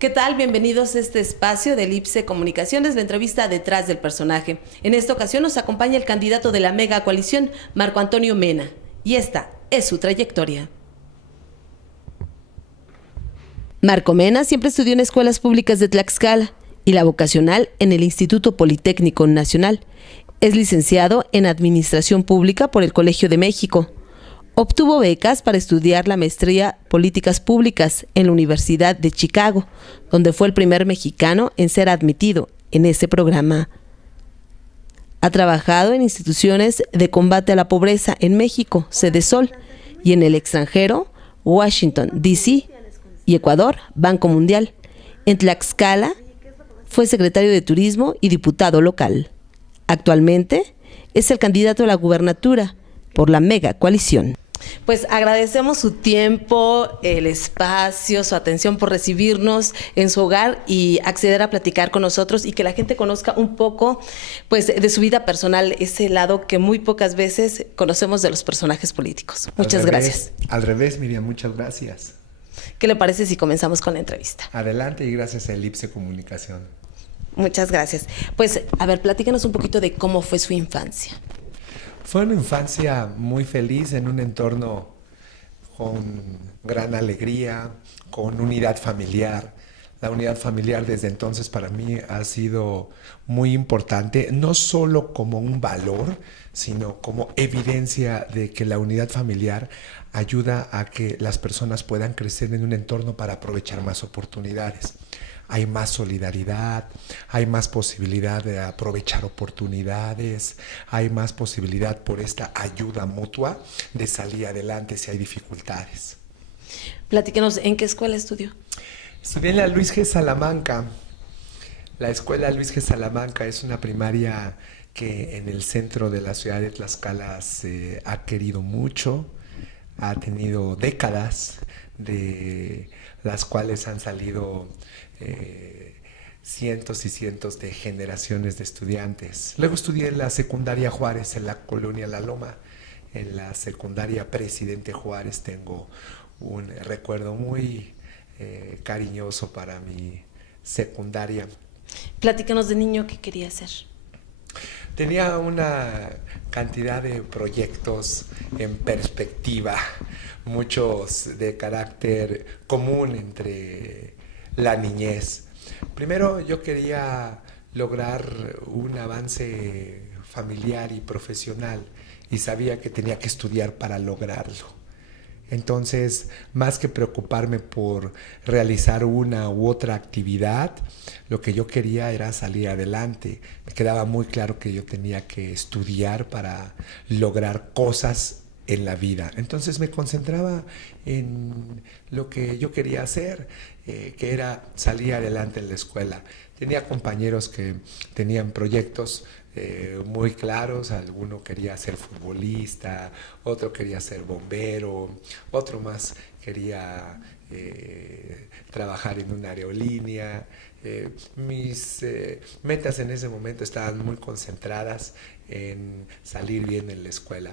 ¿Qué tal? Bienvenidos a este espacio de Elipse Comunicaciones, la entrevista detrás del personaje. En esta ocasión nos acompaña el candidato de la mega coalición, Marco Antonio Mena, y esta es su trayectoria. Marco Mena siempre estudió en escuelas públicas de Tlaxcala y la vocacional en el Instituto Politécnico Nacional. Es licenciado en Administración Pública por el Colegio de México. Obtuvo becas para estudiar la maestría Políticas Públicas en la Universidad de Chicago, donde fue el primer mexicano en ser admitido en ese programa. Ha trabajado en instituciones de combate a la pobreza en México, Sedesol, y en el extranjero, Washington, D.C. y Ecuador, Banco Mundial. En Tlaxcala fue secretario de Turismo y diputado local. Actualmente es el candidato a la gubernatura por la mega coalición. Pues agradecemos su tiempo, el espacio, su atención por recibirnos en su hogar y acceder a platicar con nosotros y que la gente conozca un poco pues, de su vida personal, ese lado que muy pocas veces conocemos de los personajes políticos. Muchas gracias. Al revés, Miriam, muchas gracias. ¿Qué le parece si comenzamos con la entrevista? Adelante y gracias a Elipse Comunicación. Muchas gracias. Pues, a ver, platícanos un poquito de cómo fue su infancia. Fue una infancia muy feliz en un entorno con gran alegría, con unidad familiar. La unidad familiar desde entonces para mí ha sido muy importante, no solo como un valor, sino como evidencia de que la unidad familiar ayuda a que las personas puedan crecer en un entorno para aprovechar más oportunidades. Hay más solidaridad, hay más posibilidad de aprovechar oportunidades, hay más posibilidad por esta ayuda mutua de salir adelante si hay dificultades. Platíquenos, ¿en qué escuela estudió? Estudié en la Luis G. Salamanca. La escuela Luis G. Salamanca es una primaria que en el centro de la ciudad de Tlaxcala se ha querido mucho, ha tenido décadas de las cuales han salido cientos y cientos de generaciones de estudiantes. Luego estudié en la secundaria Juárez, en la colonia La Loma. En la secundaria Presidente Juárez tengo un recuerdo muy cariñoso para mi secundaria. Platícanos de niño, ¿qué quería hacer? Tenía una cantidad de proyectos en perspectiva, muchos de carácter común entre la niñez. Primero yo quería lograr un avance familiar y profesional y sabía que tenía que estudiar para lograrlo. Entonces, más que preocuparme por realizar una u otra actividad, lo que yo quería era salir adelante. Me quedaba muy claro que yo tenía que estudiar para lograr cosas en la vida. Entonces me concentraba en lo que yo quería hacer, que era salir adelante en la escuela. Tenía compañeros que tenían proyectos muy claros. Alguno quería ser futbolista, otro quería ser bombero, otro más quería trabajar en una aerolínea. Mis metas en ese momento estaban muy concentradas en salir bien en la escuela.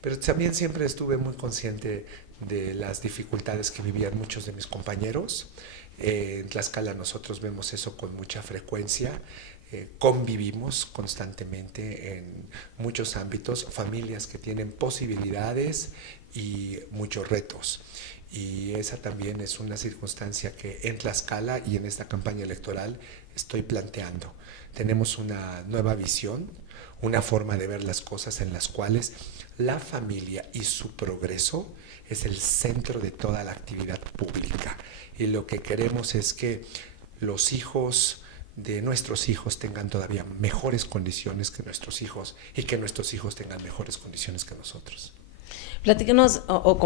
Pero también siempre estuve muy consciente de las dificultades que vivían muchos de mis compañeros. En Tlaxcala nosotros vemos eso con mucha frecuencia. Convivimos constantemente en muchos ámbitos, familias que tienen posibilidades y muchos retos. Y esa también es una circunstancia que en Tlaxcala y en esta campaña electoral estoy planteando. Tenemos una nueva visión, una forma de ver las cosas en las cuales la familia y su progreso es el centro de toda la actividad pública. Y lo que queremos es que los hijos de nuestros hijos tengan todavía mejores condiciones que nuestros hijos y que nuestros hijos tengan mejores condiciones que nosotros. Platícanos o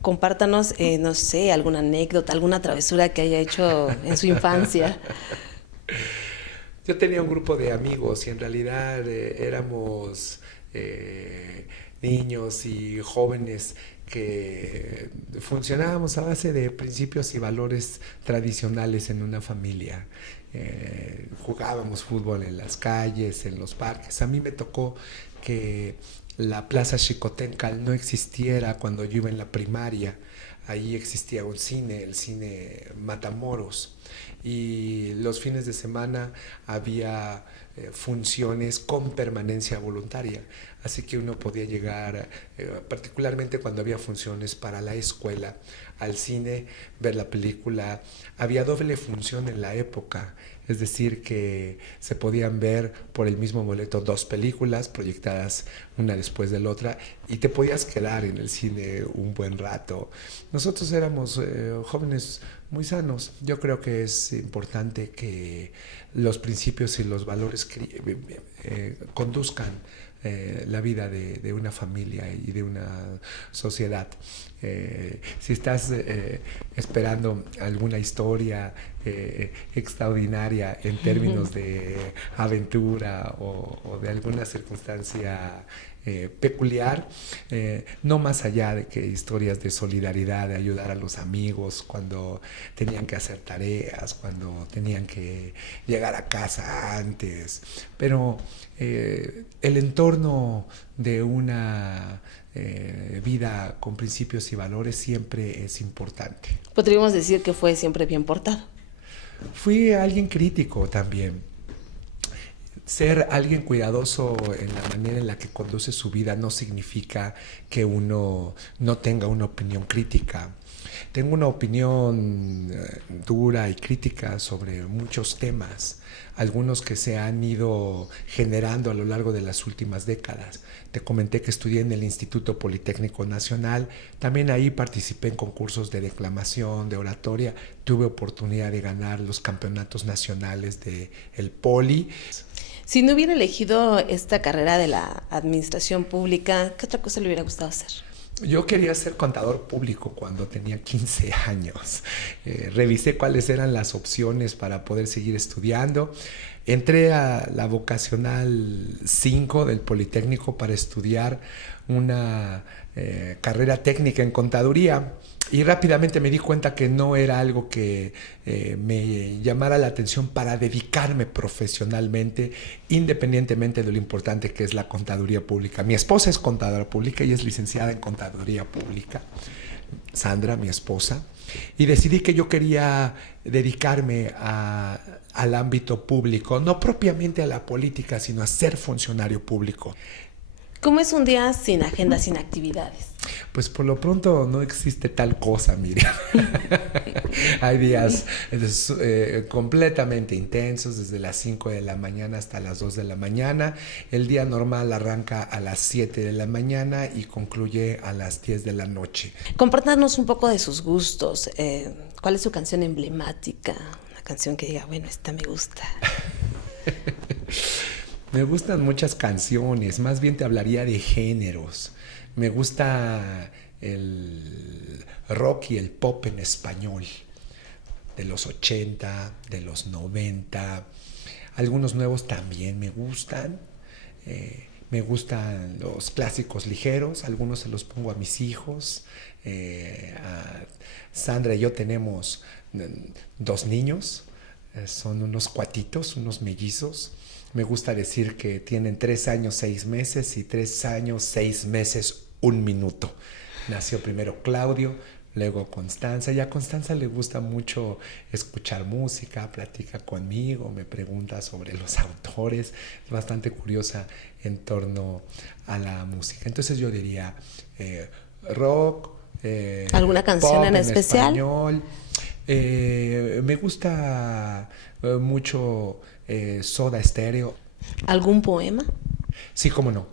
compártanos, no sé, alguna anécdota, alguna travesura que haya hecho en su infancia. Yo tenía un grupo de amigos y en realidad éramos niños y jóvenes que funcionábamos a base de principios y valores tradicionales en una familia. Jugábamos fútbol en las calles, en los parques. A mí me tocó que la Plaza Xicoténcatl no existiera cuando yo iba en la primaria. Ahí existía un cine, el cine Matamoros. y los fines de semana había funciones con permanencia voluntaria, así que uno podía llegar, particularmente cuando había funciones para la escuela, al cine, ver la película. Había doble función en la época, es decir, que se podían ver por el mismo boleto dos películas proyectadas una después de la otra y te podías quedar en el cine un buen rato. Nosotros éramos jóvenes muy sanos. Yo creo que es importante que los principios y los valores conduzcan la vida de una familia y de una sociedad. Si estás esperando alguna historia extraordinaria en términos de aventura o de alguna circunstancia peculiar, no más allá de que historias de solidaridad, de ayudar a los amigos cuando tenían que hacer tareas, cuando tenían que llegar a casa antes, pero el entorno de una vida con principios y valores siempre es importante. Podríamos decir que fue siempre bien portado. Fui alguien crítico también. Ser alguien cuidadoso en la manera en la que conduce su vida no significa que uno no tenga una opinión crítica. Tengo una opinión dura y crítica sobre muchos temas, algunos que se han ido generando a lo largo de las últimas décadas. Te comenté que estudié en el Instituto Politécnico Nacional, también ahí participé en concursos de declamación, de oratoria, tuve oportunidad de ganar los campeonatos nacionales del Poli. Si no hubiera elegido esta carrera de la administración pública, ¿qué otra cosa le hubiera gustado hacer? Yo quería ser contador público cuando tenía 15 años. Revisé cuáles eran las opciones para poder seguir estudiando. Entré a la vocacional 5 del Politécnico para estudiar una carrera técnica en contaduría y rápidamente me di cuenta que no era algo que me llamara la atención para dedicarme profesionalmente, independientemente de lo importante que es la contaduría pública. Mi esposa es contadora pública y es licenciada en contaduría pública, Sandra, mi esposa, y decidí que yo quería dedicarme al ámbito público, no propiamente a la política, sino a ser funcionario público. ¿Cómo es un día sin agenda, sin actividades? Pues por lo pronto no existe tal cosa, Miriam. Hay días completamente intensos, desde las 5 de la mañana hasta las 2 de la mañana. El día normal arranca a las 7 de la mañana y concluye a las 10 de la noche. Compártanos un poco de sus gustos. ¿Cuál es su canción emblemática? Una canción que diga, bueno, esta me gusta. Me gustan muchas canciones, más bien te hablaría de géneros. Me gusta el rock y el pop en español, de los 80, de los 90. Algunos nuevos también me gustan. Me gustan los clásicos ligeros, algunos se los pongo a mis hijos. A Sandra y yo tenemos 2 niños, son unos cuatitos, unos mellizos. Me gusta decir que tienen 3 años, 6 meses y 3 años, 6 meses, 1 minuto. Nació primero Claudio, luego Constanza, y a Constanza le gusta mucho escuchar música, platica conmigo, me pregunta sobre los autores, es bastante curiosa en torno a la música. Entonces yo diría rock, ¿alguna canción pop en especial? Español. Me gusta mucho Soda Stereo. ¿Algún poema? Sí, cómo no.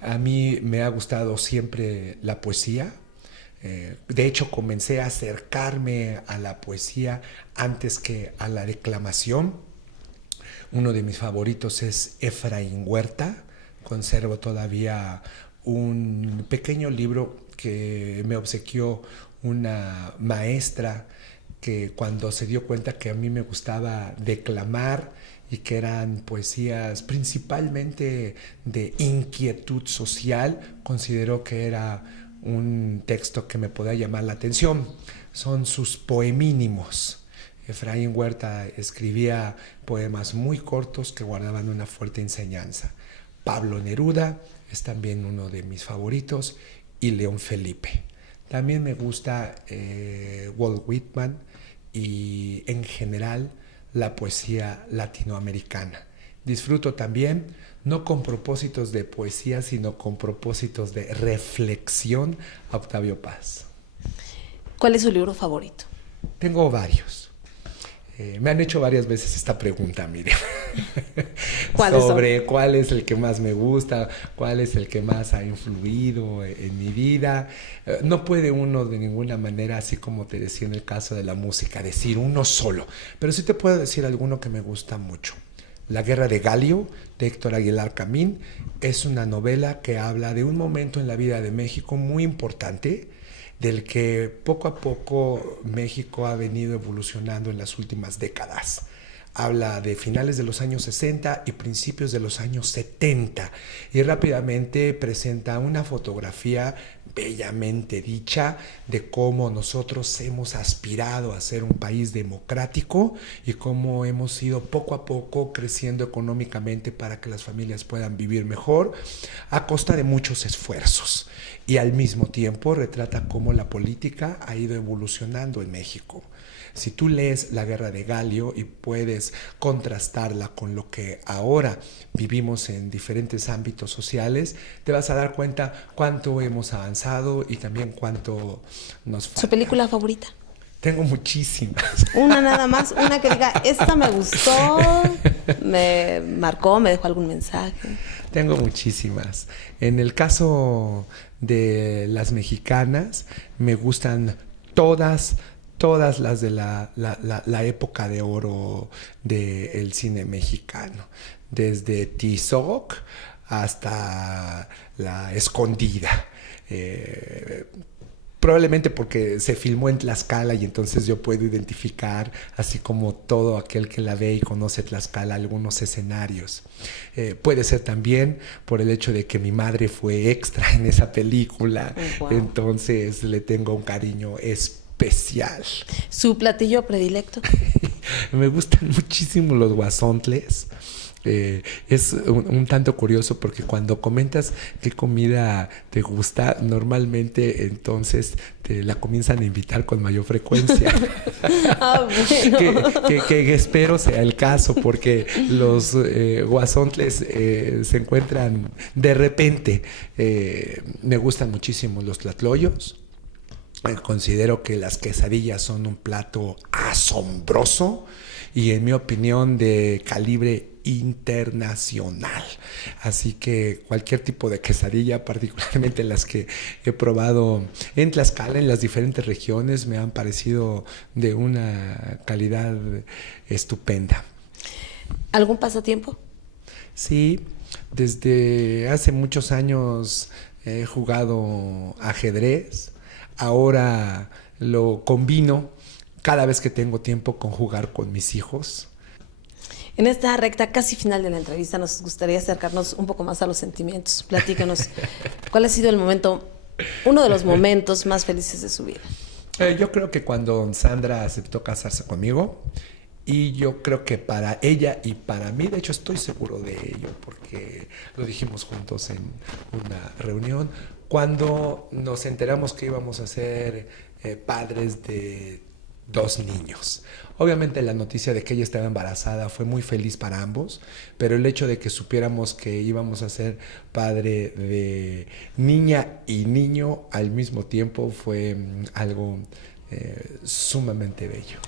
A mí me ha gustado siempre la poesía. De hecho, comencé a acercarme a la poesía antes que a la declamación. Uno de mis favoritos es Efraín Huerta. Conservo todavía un pequeño libro que me obsequió una maestra que cuando se dio cuenta que a mí me gustaba declamar y que eran poesías principalmente de inquietud social, consideró que era un texto que me podía llamar la atención. Son sus poemínimos. Efraín Huerta escribía poemas muy cortos que guardaban una fuerte enseñanza. Pablo Neruda es también uno de mis favoritos y León Felipe. También me gusta Walt Whitman y en general la poesía latinoamericana. Disfruto también, no con propósitos de poesía, sino con propósitos de reflexión, a Octavio Paz. ¿Cuál es su libro favorito? Tengo varios. Me han hecho varias veces esta pregunta, Miriam, sobre cuál es el que más me gusta, cuál es el que más ha influido en mi vida. No puede uno de ninguna manera, así como te decía en el caso de la música, decir uno solo, pero sí te puedo decir alguno que me gusta mucho. La Guerra de Galio, de Héctor Aguilar Camín, es una novela que habla de un momento en la vida de México muy importante, del que poco a poco México ha venido evolucionando en las últimas décadas. Habla de finales de los años 60 y principios de los años 70 y rápidamente presenta una fotografía bellamente dicha de cómo nosotros hemos aspirado a ser un país democrático y cómo hemos ido poco a poco creciendo económicamente para que las familias puedan vivir mejor a costa de muchos esfuerzos. Y al mismo tiempo retrata cómo la política ha ido evolucionando en México. Si tú lees La Guerra de Galio y puedes contrastarla con lo que ahora vivimos en diferentes ámbitos sociales, te vas a dar cuenta cuánto hemos avanzado y también cuánto nos falta. ¿Su película favorita? Tengo muchísimas. Una nada más, una que diga, esta me gustó, me marcó, me dejó algún mensaje. Tengo muchísimas. En el caso de las mexicanas, me gustan todas las de la época de oro del cine mexicano. Desde Tizoc hasta La Escondida. Probablemente porque se filmó en Tlaxcala y entonces yo puedo identificar, así como todo aquel que la ve y conoce Tlaxcala, algunos escenarios. Puede ser también por el hecho de que mi madre fue extra en esa película, wow. Entonces le tengo un cariño especial. ¿Su platillo predilecto? Me gustan muchísimo los guasontles. Es un tanto curioso porque cuando comentas qué comida te gusta, normalmente entonces te la comienzan a invitar con mayor frecuencia. Bueno. que espero sea el caso, porque los guasontles se encuentran de repente. Me gustan muchísimo los tlatloyos. Considero que las quesadillas son un plato asombroso y, en mi opinión, de calibre internacional. Así que cualquier tipo de quesadilla, particularmente las que he probado en Tlaxcala, en las diferentes regiones, me han parecido de una calidad estupenda. ¿Algún pasatiempo? Sí, desde hace muchos años he jugado ajedrez. Ahora lo combino cada vez que tengo tiempo con jugar con mis hijos. En esta recta casi final de la entrevista nos gustaría acercarnos un poco más a los sentimientos. Platícanos, ¿cuál ha sido uno de los momentos más felices de su vida? Yo creo que cuando Sandra aceptó casarse conmigo, y yo creo que para ella y para mí, de hecho estoy seguro de ello, porque lo dijimos juntos en una reunión, cuando nos enteramos que íbamos a ser padres de 2 niños. Obviamente la noticia de que ella estaba embarazada fue muy feliz para ambos, pero el hecho de que supiéramos que íbamos a ser padre de niña y niño al mismo tiempo fue algo sumamente bello.